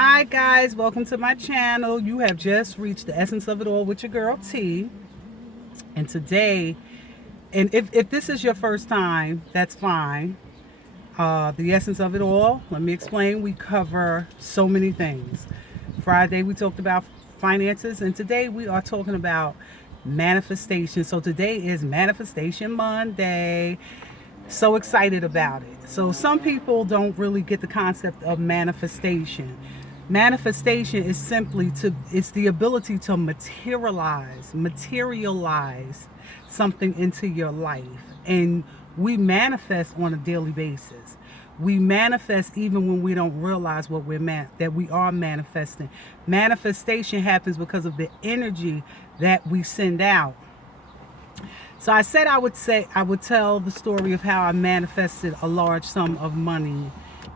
Hi guys, welcome to my channel. You have just reached the essence of it all with your girl T. And today, and if this is your first time, that's fine. The essence of it all, let me explain. We cover so many things. Friday we talked about finances, and today we are talking about manifestation. So today is Manifestation Monday. So excited about it. So some people don't really get the concept of manifestation. Manifestation is simply it's the ability to materialize something into your life. And we manifest on a daily basis. We manifest even when we don't realize what that we are manifesting. Manifestation happens because of the energy that we send out. So I said I would tell the story of how I manifested a large sum of money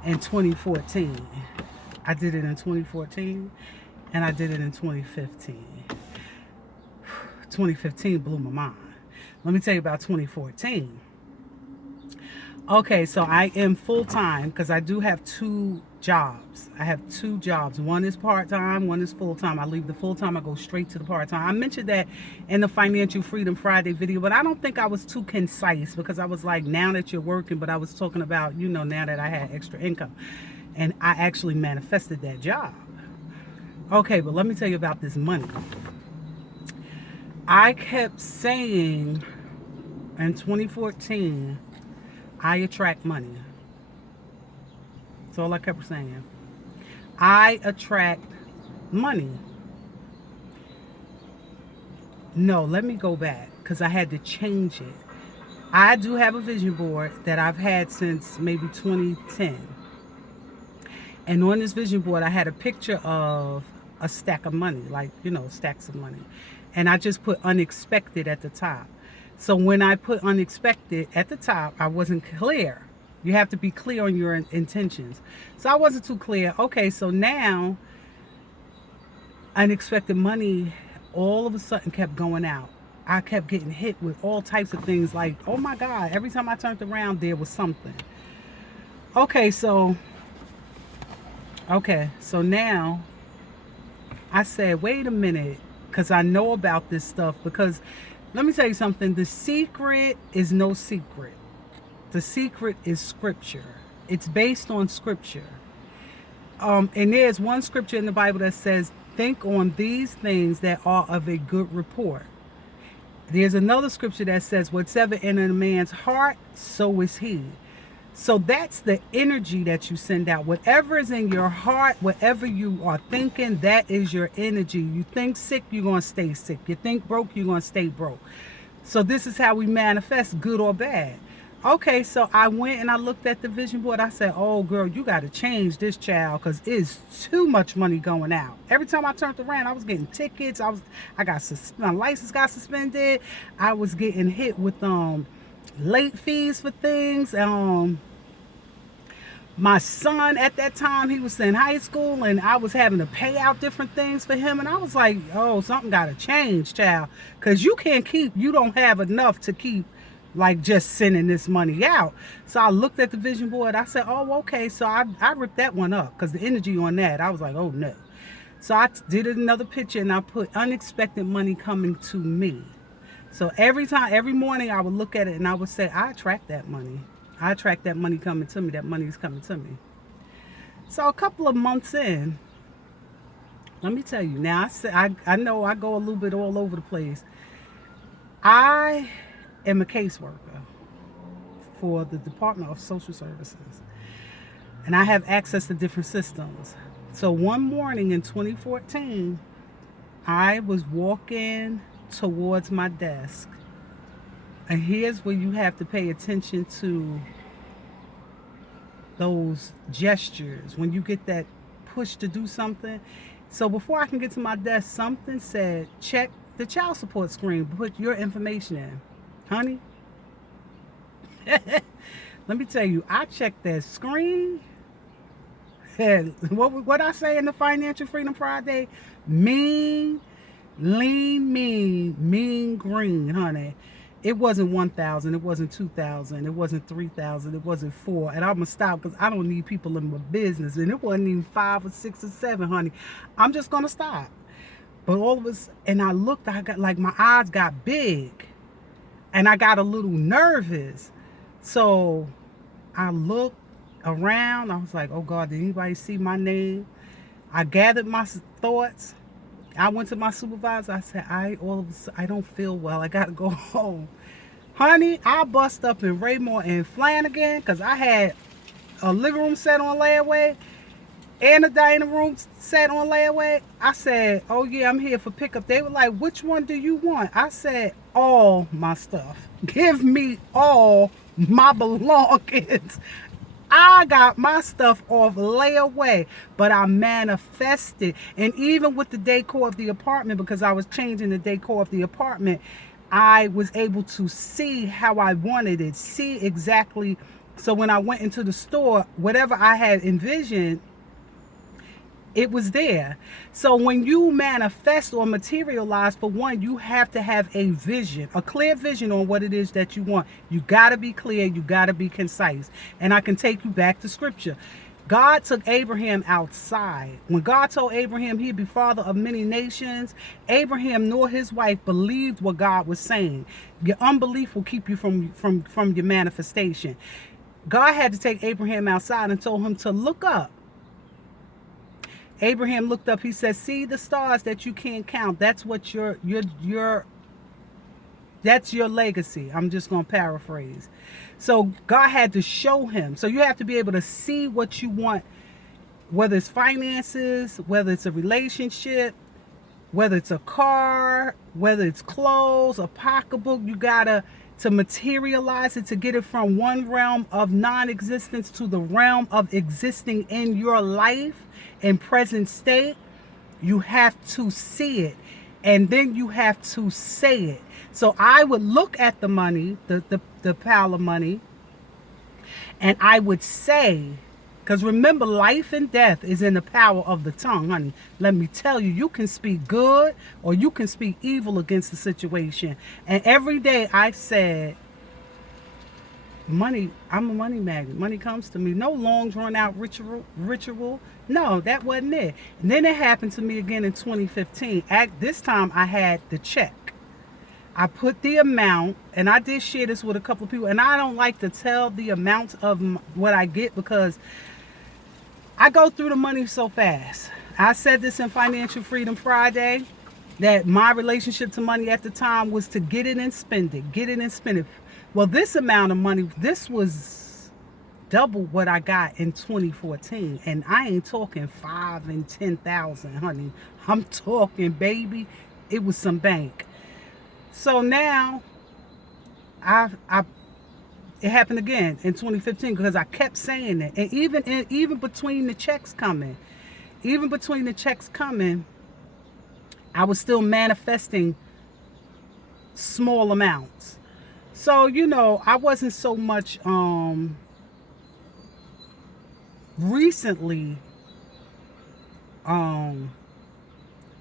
in 2014. I did it in 2014 and I did it in 2015. 2015 blew my mind. Let me tell you about 2014. Okay, so I am full-time because I do have two jobs. I have two jobs. One is part-time, one is full-time. I leave the full-time, I go straight to the part-time. I mentioned that in the Financial Freedom Friday video, but I don't think I was too concise because I was like, now that you're working, but I was talking about, now that I had extra income. And I actually manifested that job. Okay, but let me tell you about this money. I kept saying in 2014, I attract money. That's all I kept saying. I attract money. No, let me go back because I had to change it. I do have a vision board that I've had since maybe 2010. And on this vision board, I had a picture of a stack of money, like, stacks of money. And I just put unexpected at the top. So when I put unexpected at the top, I wasn't clear. You have to be clear on your intentions. So I wasn't too clear. Okay, so now unexpected money all of a sudden kept going out. I kept getting hit with all types of things like, oh my God, every time I turned around, there was something. Okay, so now I said, wait a minute, because I know about this stuff. Because let me tell you something, the secret is no secret. The secret is scripture. It's based on scripture. And there's one scripture in the Bible that says, think on these things that are of a good report. There's another scripture that says, whatever in a man's heart, so is he. So that's the energy that you send out. Whatever is in your heart, whatever you are thinking, that is your energy. You think sick, you're going to stay sick. You think broke, you're going to stay broke. So this is how we manifest, good or bad. Okay, so I went and I looked at the vision board. I said, oh, girl, you got to change this, child, because it's too much money going out. Every time I turned around, I was getting tickets. My license got suspended. I was getting hit with late fees for things. My son at that time, he was in high school, and I was having to pay out different things for him. And I was like, oh, something got to change, child, because you don't have enough to keep like just sending this money out. So I looked at the vision board. I said, oh, okay. So I ripped that one up because the energy on that, I was like, oh no. So I did another picture and I put unexpected money coming to me. So every morning I would look at it and I would say, I attract that money. I attract that money coming to me. That money is coming to me. So a couple of months in, let me tell you. Now, I know I go a little bit all over the place. I am a caseworker for the Department of Social Services. And I have access to different systems. So one morning in 2014, I was walking towards my desk, and here's where you have to pay attention to those gestures when you get that push to do something. So before I can get to my desk, something said, check the child support screen, put your information in. Honey, let me tell you, I checked that screen. What I say in the Financial Freedom Friday? Mean, lean, mean green, honey. It wasn't 1,000, it wasn't 2,000, it wasn't 3,000, it wasn't 4. And I'm gonna stop because I don't need people in my business. And it wasn't even 5 or 6 or 7, honey. I'm just gonna stop. But all of us, and I looked, I got like my eyes got big, and I got a little nervous. So I looked around. I was like, oh God, did anybody see my name? I gathered my thoughts. I went to my supervisor. I said, I don't feel well. I got to go home. Honey, I bust up in Raymore and Flanagan because I had a living room set on layaway and a dining room set on layaway. I said, oh yeah, I'm here for pickup. They were like, which one do you want? I said, all my stuff. Give me all my belongings. I got my stuff off layaway, but I manifested. And even with the decor of the apartment, because I was changing the decor of the apartment, I was able to see how I wanted it, see exactly. So when I went into the store, whatever I had envisioned, it was there. So when you manifest or materialize, for one, you have to have a vision, a clear vision on what it is that you want. You got to be clear. You got to be concise. And I can take you back to scripture. God took Abraham outside. When God told Abraham he'd be father of many nations, Abraham nor his wife believed what God was saying. Your unbelief will keep you from your manifestation. God had to take Abraham outside and told him to look up. Abraham looked up. He said, see the stars that you can't count. That's what that's your legacy. I'm just going to paraphrase. So God had to show him. So you have to be able to see what you want, whether it's finances, whether it's a relationship, whether it's a car, whether it's clothes, a pocketbook. You got to materialize it, to get it from one realm of non-existence to the realm of existing in your life in present state. You have to see it, and then you have to say it. So I would look at the money, the pile of money, and I would say, because remember, life and death is in the power of the tongue, honey. Let me tell you, you can speak good or you can speak evil against the situation. And every day I said, money, I'm a money magnet. Money comes to me. No long drawn out ritual. No, that wasn't it. And then it happened to me again in 2015. This time I had the check. I put the amount, and I did share this with a couple of people, and I don't like to tell the amount of what I get because I go through the money so fast. I said this in Financial Freedom Friday, that my relationship to money at the time was to get it and spend it, get it and spend it. Well, this amount of money, this was double what I got in 2014, and I ain't talking 5 and 10,000, honey. I'm talking, baby, it was some bank. So now, it happened again in 2015 because I kept saying it, and even between the checks coming, I was still manifesting small amounts. So I wasn't so much recently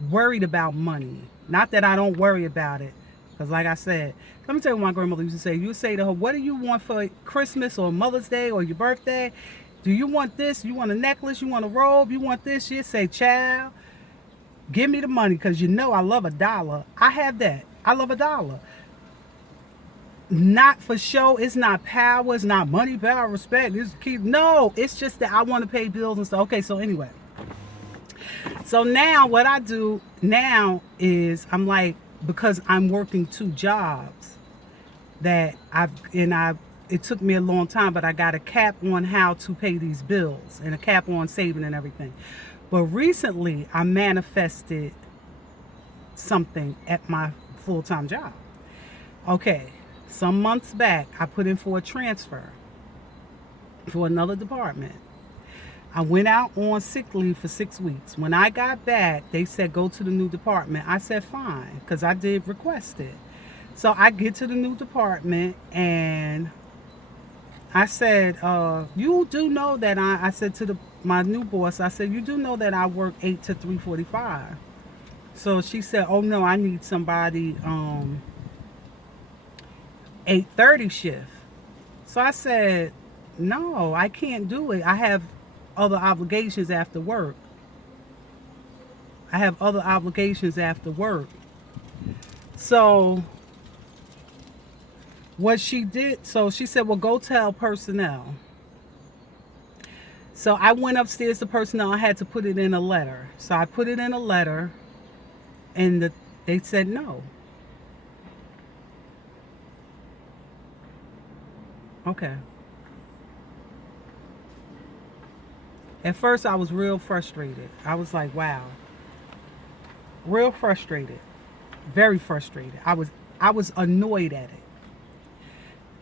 worried about money. Not that I don't worry about it. Because like I said, let me tell you what my grandmother used to say. You say to her, what do you want for Christmas or Mother's Day or your birthday? Do you want this? You want a necklace? You want a robe? You want this? She'd say, child, give me the money because I love $1. I have that. I love $1. Not for show. It's not power. It's not money, power, respect. No, it's just that I want to pay bills and stuff. Okay, so anyway. So now what I do now is I'm like, because I'm working 2 jobs that it took me a long time, but I got a cap on how to pay these bills and a cap on saving and everything. But recently I manifested something at my full-time job. Okay, some months back I put in for a transfer for another department. I went out on sick leave for 6 weeks. When I got back, they said, go to the new department. I said, fine, because I did request it. So I get to the new department, and I said, you do know that I said to my new boss, I said, you do know that I work 8 to 3:45. So she said, oh, no, I need somebody 8:30 shift. So I said, no, I can't do it. I have other obligations after work. I have other obligations after work. So what she did, so she said, well, go tell personnel. So I went upstairs to personnel. I had to put it in a letter. So I put it in a letter, and they said no. Okay. At first, I was real frustrated. I was like, wow. Real frustrated. Very frustrated. I was annoyed at it.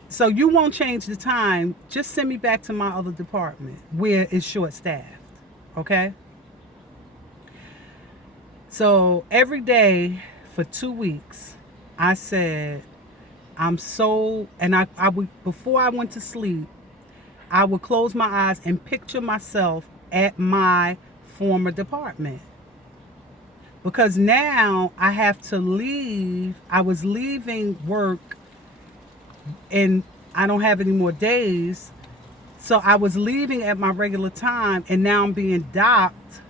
So you won't change the time. Just send me back to my other department where it's short staffed. Okay? So every day for 2 weeks, I said, I'm so, and I would, before I went to sleep, I would close my eyes and picture myself at my former department. Because now I have to leave. I was leaving work and I don't have any more days. So I was leaving at my regular time, and now I'm being docked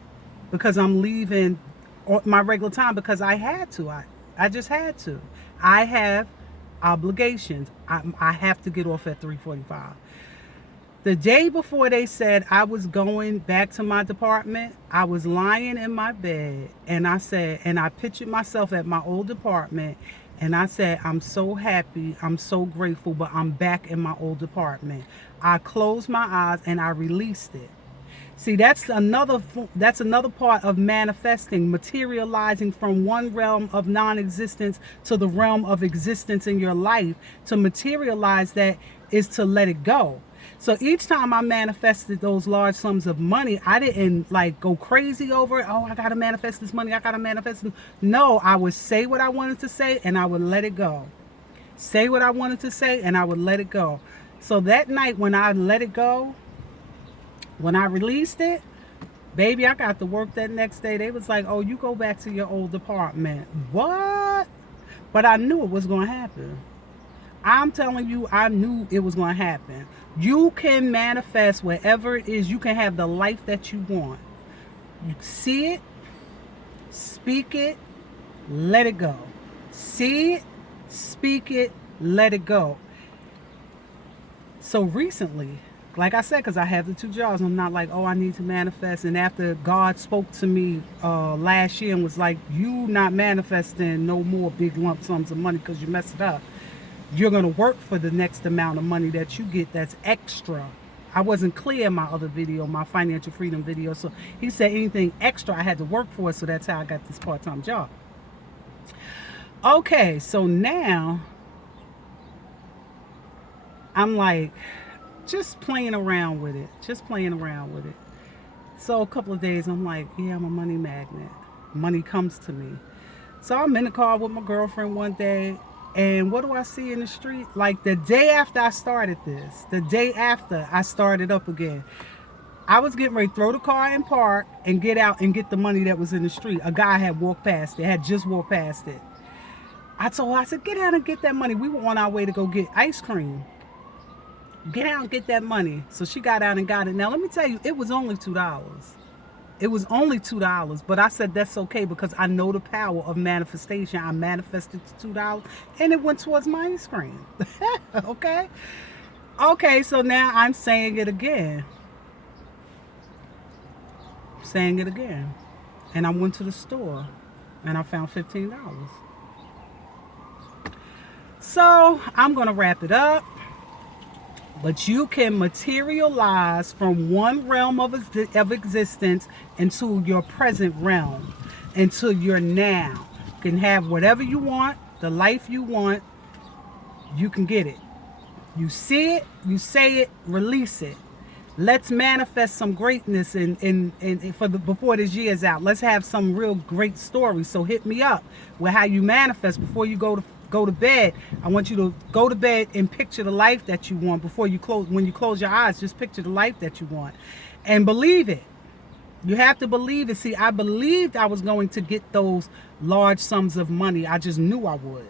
because I'm leaving my regular time because I had to. I just had to. I have obligations. I have to get off at 3:45. The day before they said I was going back to my department, I was lying in my bed, and I said, and I pictured myself at my old department, and I said, I'm so happy, I'm so grateful, but I'm back in my old department. I closed my eyes and I released it. See, that's another part of manifesting, materializing from one realm of non-existence to the realm of existence in your life. To materialize that is to let it go. So each time I manifested those large sums of money, I didn't like go crazy over it. Oh, I got to manifest this money. I got to manifest it. No, I would say what I wanted to say and I would let it go. Say what I wanted to say and I would let it go. So that night when I let it go, when I released it, baby, I got to work that next day. They was like, oh, you go back to your old department. What? But I knew it was going to happen. I'm telling you, I knew it was going to happen. You can manifest whatever it is. You can have the life that you want. You see it, speak it, let it go. See it, speak it, let it go. So recently, like I said, because I have the 2 jobs, I'm not like, oh, I need to manifest. And after God spoke to me last year and was like, you not manifesting no more big lump sums of money because you messed it up. You're going to work for the next amount of money that you get that's extra. I wasn't clear in my other video, my financial freedom video. So he said anything extra I had to work for. So that's how I got this part-time job. Okay, so now I'm like just playing around with it. Just playing around with it. So a couple of days I'm like, yeah, I'm a money magnet. Money comes to me. So I'm in the car with my girlfriend one day. And what do I see in the street? Like the day after I started this, the day after I started up again, I was getting ready to throw the car in park and get out and get the money that was in the street. A guy had walked past it, had just walked past it. I told her, I said, get out and get that money. We were on our way to go get ice cream. Get out and get that money. So she got out and got it. Now, let me tell you, it was only $2. It was only $2, but I said that's okay because I know the power of manifestation. I manifested $2 and it went towards my ice cream. Okay? Okay, so now I'm saying it again. Saying it again. And I went to the store and I found $15. So I'm going to wrap it up. But you can materialize from one realm of existence into your present realm, into your now. You can have whatever you want, the life you want, you can get it. You see it, you say it, release it. Let's manifest some greatness before this year's out. Let's have some real great stories. So hit me up with how you manifest before you go to bed. I want you to go to bed and picture the life that you want before you close. When you close your eyes, just picture the life that you want and believe it. You have to believe it. See, I believed I was going to get those large sums of money. I just knew I would.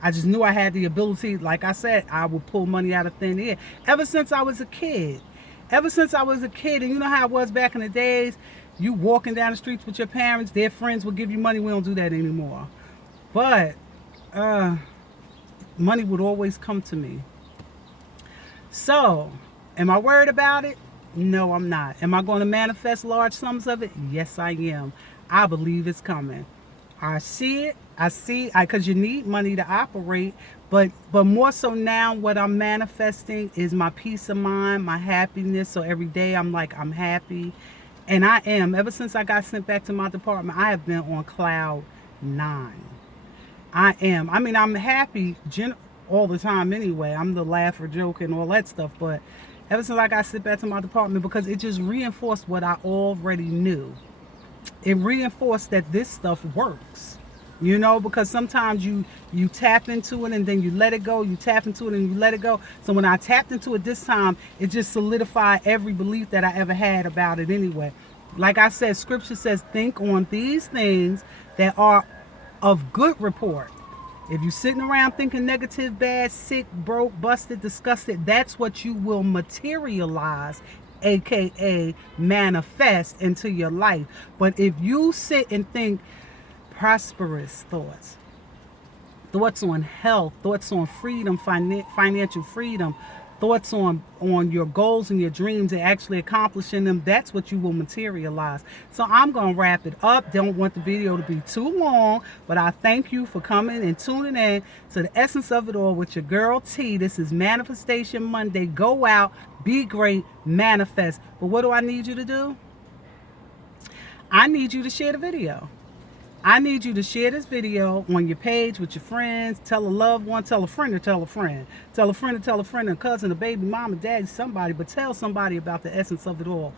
I just knew I had the ability. Like I said, I would pull money out of thin air. Ever since I was a kid. Ever since I was a kid. And you know how it was back in the days? You walking down the streets with your parents, their friends will give you money. We don't do that anymore. But money would always come to me. So, am I worried about it? No, I'm not. Am I going to manifest large sums of it? Yes, I am. I believe it's coming. I see it. Because you need money to operate. But more so now, what I'm manifesting is my peace of mind, my happiness. So every day I'm like, I'm happy. And I am. Ever since I got sent back to my department, I have been on cloud 9. I am. I mean, I'm happy all the time anyway. I'm the laugher, joke, and all that stuff. But ever since I got sent back to my department, because it just reinforced what I already knew. It reinforced that this stuff works. You know, because sometimes you tap into it and then you let it go. You tap into it and you let it go. So when I tapped into it this time, it just solidified every belief that I ever had about it anyway. Like I said, scripture says, think on these things that are of good report. If you're sitting around thinking negative, bad, sick, broke, busted, disgusted, that's what you will materialize, aka manifest into your life. But if you sit and think prosperous thoughts on health, thoughts on freedom, financial freedom, thoughts on your goals and your dreams and actually accomplishing them, that's what you will materialize. So I'm going to wrap it up. Don't want the video to be too long, but I thank you for coming and tuning in to the essence of it all with your girl T. This is Manifestation Monday. Go out, be great, manifest. But what do I need you to do? I need you to share the video. I need you to share this video on your page with your friends. Tell a loved one, tell a friend to tell a friend. Tell a friend to tell a friend, a cousin, a baby, mama, daddy, somebody. But tell somebody about the essence of it all.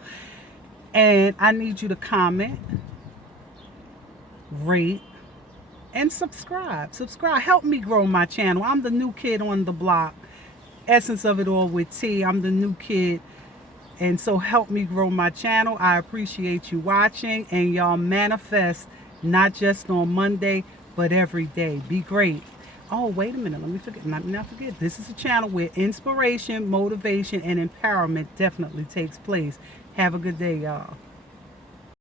And I need you to comment, rate, and subscribe. Subscribe. Help me grow my channel. I'm the new kid on the block. Essence of it all with T. I'm the new kid. And so help me grow my channel. I appreciate you watching. And y'all manifest. Not just on Monday, but every day. Be great. Oh, wait a minute. Let me not forget. This is a channel where inspiration, motivation, and empowerment definitely takes place. Have a good day, y'all.